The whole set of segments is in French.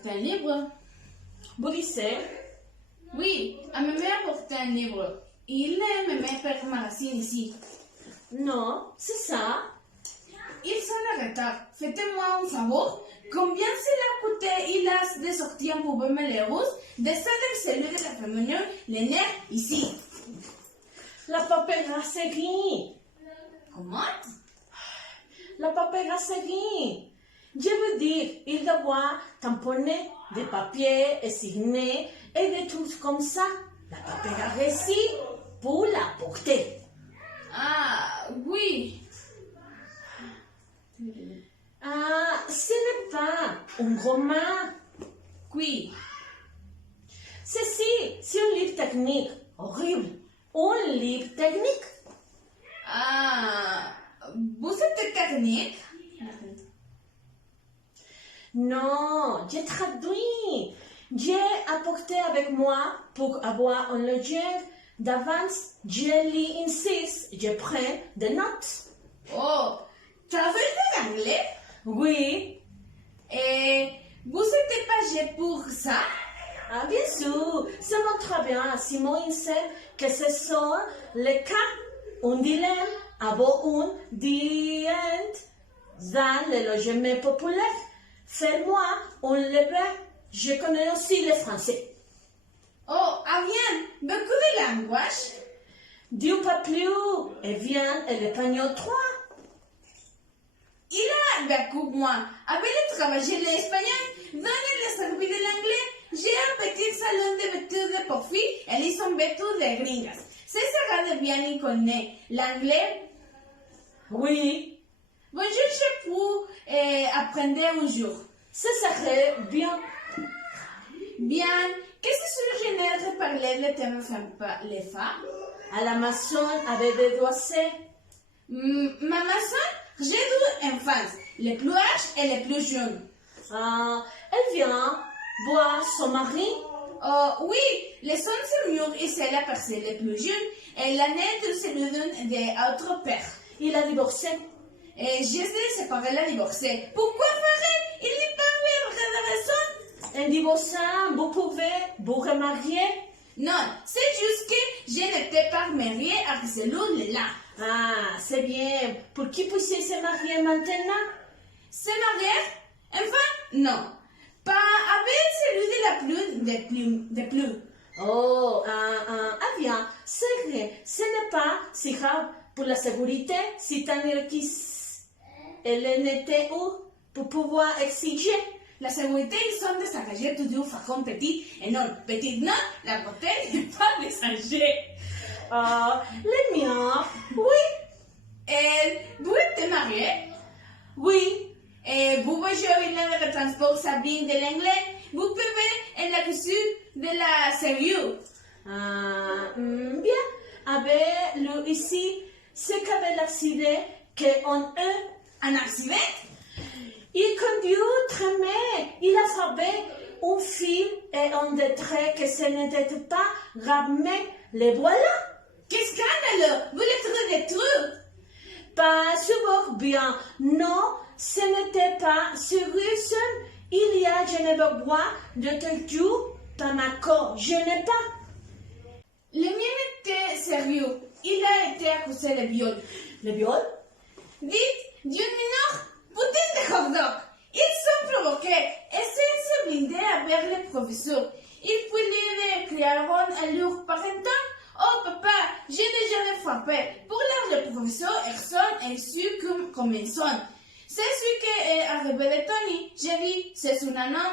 Apporter un livre? Vous lisez? Oui, elle me met apporter un livre. Il me met faire magazine ici. Non, c'est ça. Ils sont en retard. Faites-moi un favor. Combien cela coûtait il a de sortir pour me les rousses, de ça de celui de la réunion, les nerfs ici? La paperasserie. Comment? La paperasserie. Je veux dire, il doit tamponner des papiers et signer et des trucs comme ça. La paperasserie pour la porter. Ah, oui. Ah, ce n'est pas un roman. Oui. Ceci, c'est un livre technique. Horrible. Un livre technique. Ah, vous êtes technique? Non, j'ai traduit. J'ai apporté avec moi pour avoir un logement d'avance. Je lis insiste, je prends des notes. Oh, travail de l'anglais? Oui. Et vous êtes pagé pour ça? Ah, bien sûr, ça montre bien, Simon insiste que ce sont les cas, un dilemme, avoir un diète dans le logement populaire. Fais-moi un lever, je connais aussi le français. Oh, bien, beaucoup de langages. Dis pas plus, et viens et l'espagnol 3. Il a beaucoup moins. Avec le travail l'espagnol, dans le service de l'anglais, j'ai un petit salon de vêtements de profil et ils sont vêtus de gringas. C'est ça de bien y connaît l'anglais. Oui, Bonjour, je peux apprendre un jour. ça serait bien. Bien, qu'est-ce que je viens de parler de thème les femmes? À la maçon avec des doigts. Ma maçon, j'ai deux enfants, les plus âgés et les plus jeunes. Ah, elle vient voir son mari. Oh, oui, les sons se murent et c'est la personne les plus jeunes et l'année de celui d'un autre père. Il a divorcé. Et je sais séparer la divorcée. Pourquoi ferait? Il n'est pas fait de raison. En divorçant, vous pouvez vous remarier. Non, c'est juste que je n'étais pas mariée à celui-là. Ah, c'est bien. Pour qui puissiez se marier maintenant? Se marier? Enfin, non. Pas avec celui de plus. Oh, bien, c'est vrai. Ce n'est pas si grave pour la sécurité si t'en es qui elle n'était où pour pouvoir exiger. La sécurité, ils sont désengagés toujours façon petit et non. Petit non, la beauté n'est pas désengagée. Ah, les miens, oui. Et vous êtes marié? Oui. Et vous voyez le transport Sabine de l'anglais? Vous pouvez en la reçu de la sérieux. Bien. Avec le ici, c'est qu'avec l'accident qu'on a Un accident? il conduit très mal. Il a fait un fil et un détrait que ce n'était pas ramené. Les voilà. Qu'est-ce qu'on a là? Vous les trouvez détruits? Pas souvent bien. Non, ce n'était pas sérieux. Il y a, je n'ai pas besoin de te dire par ma corps. Je n'ai pas. Le mien était sérieux. Il a été accusé de viol. Le viol? Dites, d'une mineur, putain de hot dog. professeur. Et puis les crièrent à leur parentin. Oh papa, j'ai déjà les frappé. Pour leur le professeur Erson est su comme un son. C'est ce qui est arrivé de Tony. J'ai dit, c'est son nom.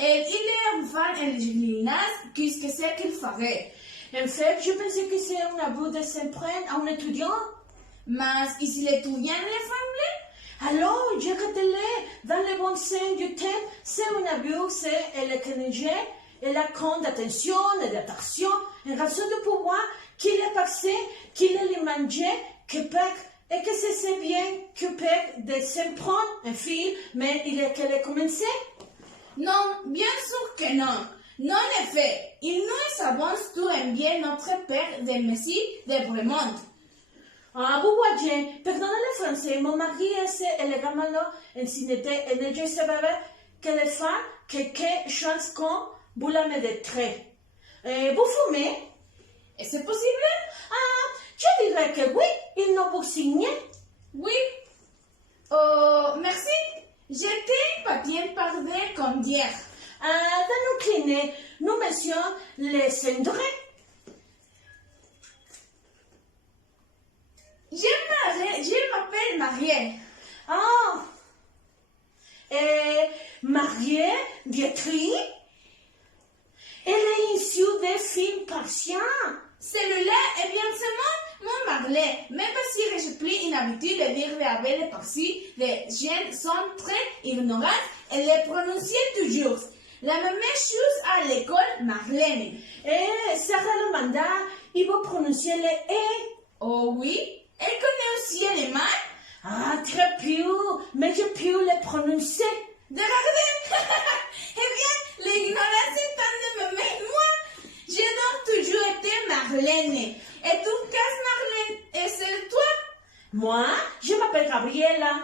Et il est enfant et gymnase, qu'est-ce que c'est qu'il ferait? En fait, je pensais que c'est un abus de s'en prendre à un étudiant. Mais ici l'étudiant les familles? Alors, je retenais dans le bon sens du thème, c'est un abus, c'est le Canadien et la compte d'attention et d'attraction, en raison du pouvoir qu'il est passé, qu'il est mangé, que peut, et que c'est bien que peut de s'en prendre un fil, mais il est qu'elle a commencé. Non, bien sûr que non. Non, en effet, il nous savons tout un bien notre père de Messie de Bremont. Ah, vous voyez, perdonnez le français, mon mari est élégamment en cinété et je savais que les femmes, quelque chose comme vous la mettez. Vous fumez? Est-ce possible? Ah, je dirais que oui, il nous vous signe. Oui. Oh, merci. J'étais impatiente par des comme hier. Dans nos cliniques, nous mentionnons les cendrés. Je m'appelle Marielle. Ah, Mariée, Vietri, elle est issue des films patients. Celui-là est bien seulement mon Marley. Même si je pris une habitude de dire avec les parties, les jeunes sont très ignorants et les prononcent toujours. La même chose à l'école Marlène. Et Sarah le mandat, il va prononcer les E. Oh oui, elle connaît aussi les mains. Ah, très peu, mais je peux les prononcer. De regarder. Eh bien, l'ignorance est tant de me mettre moi. J'ai donc toujours été Marlène. Et tu casses Marlène, et c'est toi? Moi, je m'appelle Gabriela.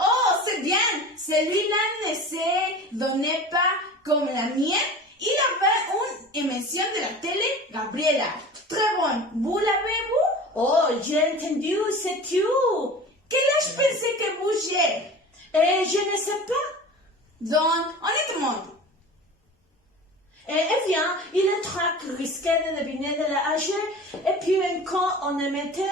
Oh, c'est bien. Celui-là ne se donnait pas comme la mienne. Il avait une émission de la télé, Gabriela. Très bonne. Vous l'avez-vous? Oh, j'ai entendu, c'est tu. Quel âge pensez que vous j'ai? Et je ne sais pas. Donc, honnêtement. Eh bien, il est très risqué de deviner de l'âge. Et puis, quand on émettait.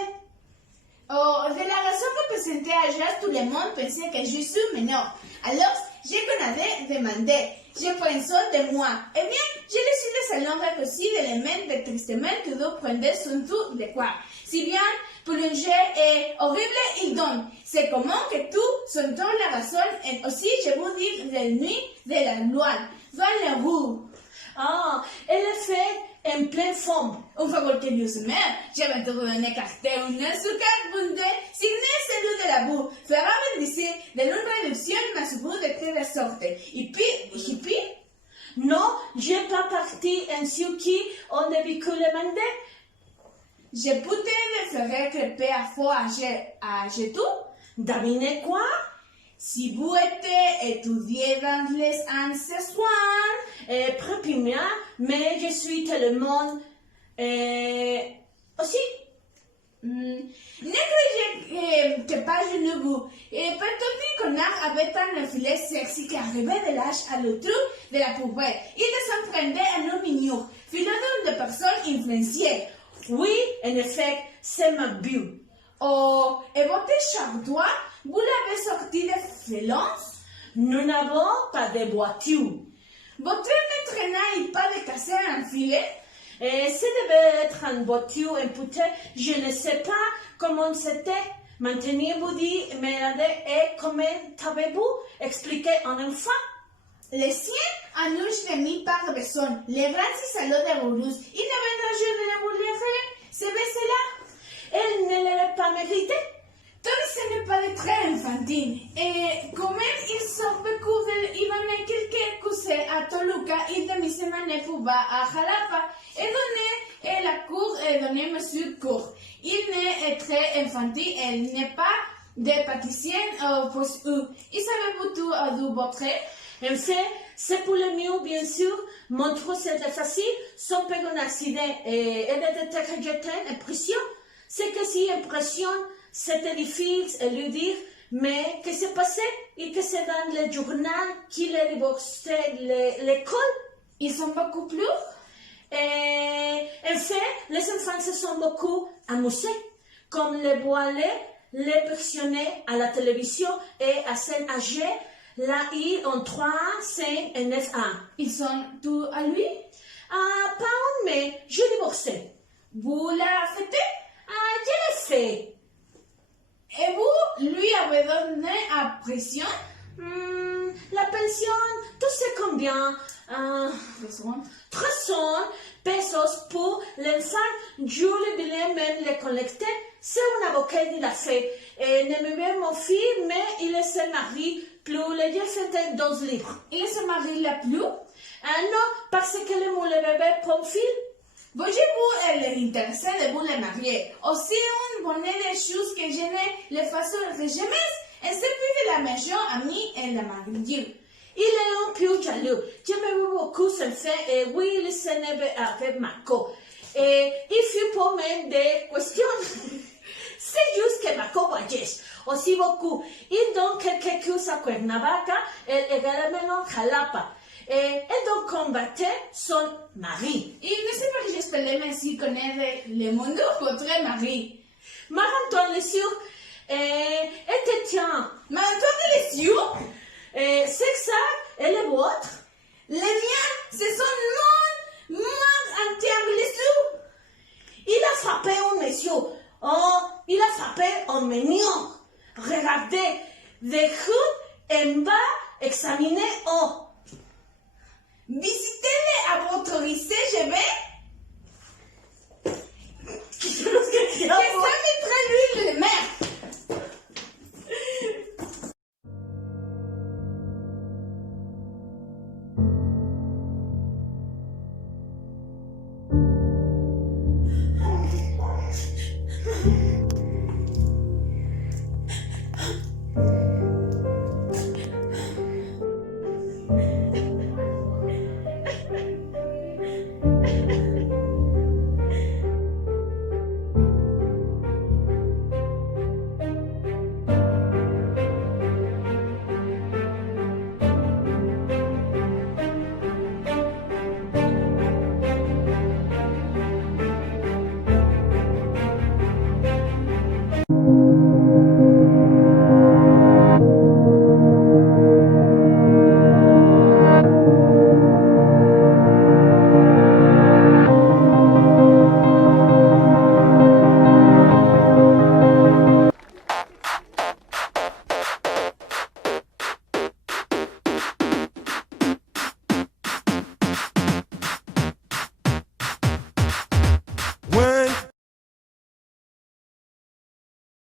Oh, de la raison que présentait à Jazz, tout le monde pensait que je suis menor. Alors, je connaissais demandé. Je pensais de moi. Eh bien, je laissé le salon raccourci d'éléments de tristement que vous prenez son tour de quoi. Si bien, plongé et horrible, il donne. C'est comment que tout son temps la raison et aussi, je vous dis, de nuit de la loi. Dans les roues. Ah, elle est faite en pleine forme. Un favor que Dios me, j'avais trouvé un cartel, un azúcar bunde, signé celui de la boue, fera bendice de une réduction mais bout de telle sorte. Et puis, Non, j'ai pas parti en ce qui on ne vécu le mandé. je pouvais le faire crêper à faux à tout. Devinez quoi? Si vous étiez étudié dans les ancêtres, Prépimia, mais je suis tellement aussi. Ne croyez que pas je ne vous. Et peut-être qu'on a avec un filet sexy qui arrivait de l'âge à l'autre de la poubelle. Il s'en prenait à nos mignons, filant de personnes influenciées. Oui, en effet, c'est ma but. Oh, et votre chardois, vous l'avez sorti de violence? Nous n'avons pas de voiture. Votre maître n'a pas de casser un filet? Et ça devait être une voiture imputée, je ne sais pas comment c'était. Maintenant, vous dites, mais et comment avez-vous expliqué en enfant? Les siens annoncent de mi par besoin. Les grands salons de Bourous. Il ne vendra jamais de vous les faire. C'est cela. Elle ne l'avait pas mérité. Tout ce n'est pas de très infantile. Et comment ils sont beaucoup de Ivane quelques coussés à Toluca et de mi semaine Pouba à Jalapa et donné la cour et donné monsieur cour. Il n'est très infantile, elle n'est pas de pâtissier pour eux. Il savait tout à du votre. En fait, c'est pour le mieux, bien sûr. Montre c'était facile, sans pas un accident et d'être jeté en prison. C'est que si impression, c'était difficile de lui dire, mais que c'est passé et que c'est dans le journal qu'il a divorcé l'école. Ils sont beaucoup plus. Et en fait, les enfants se sont beaucoup amusés, comme les voiler, les personner à la télévision et à scène âgée, là, ils ont 3, 5 et 9 ans. Ils sont tous à lui. Ah, pas un, mais je divorcé. Vous la fêtez? Ah, je l'ai fait. Et vous lui avez donné à pression? La pension, tu sais combien? 300 pesos pour l'enfant. Je le voulais même les collecter. C'est un avocat qui l'a fait. Et ne me veut mon fils, mais il se marie plus. Les deux fêtaient 2 livres. Il se marie la plus? Ah non, parce que le bébé pour fil. Voyez-vous, elle est intéressée de vous les marier. Aussi, on connaît des choses que je ne les fasse jamais. Et c'est plus de la maison amie et la mariée. Il est un peu jaloux. J'aime beaucoup son fait et oui, il s'en est avec Marco. Et il fait pour moi des questions. C'est juste que Marco voyage aussi beaucoup. Il donne quelques choses à Cuernavaca et également à Jalapa. Et donc combattait son mari. Il ne sait pas que j'espère si connaître le monde votre mari. Marc-Antoine Lessieux était tiens. Marc-Antoine Lessieux? C'est ça, et le vôtre? Les miens, ce sont non Marc-Antoine Lessieux. Il a frappé un monsieur. Oh, il a frappé un mignon. Regardez, de haut en bas, examinez haut. Visitez-le à votre lycée, je vais. Que ça Que ça me traduit le maire.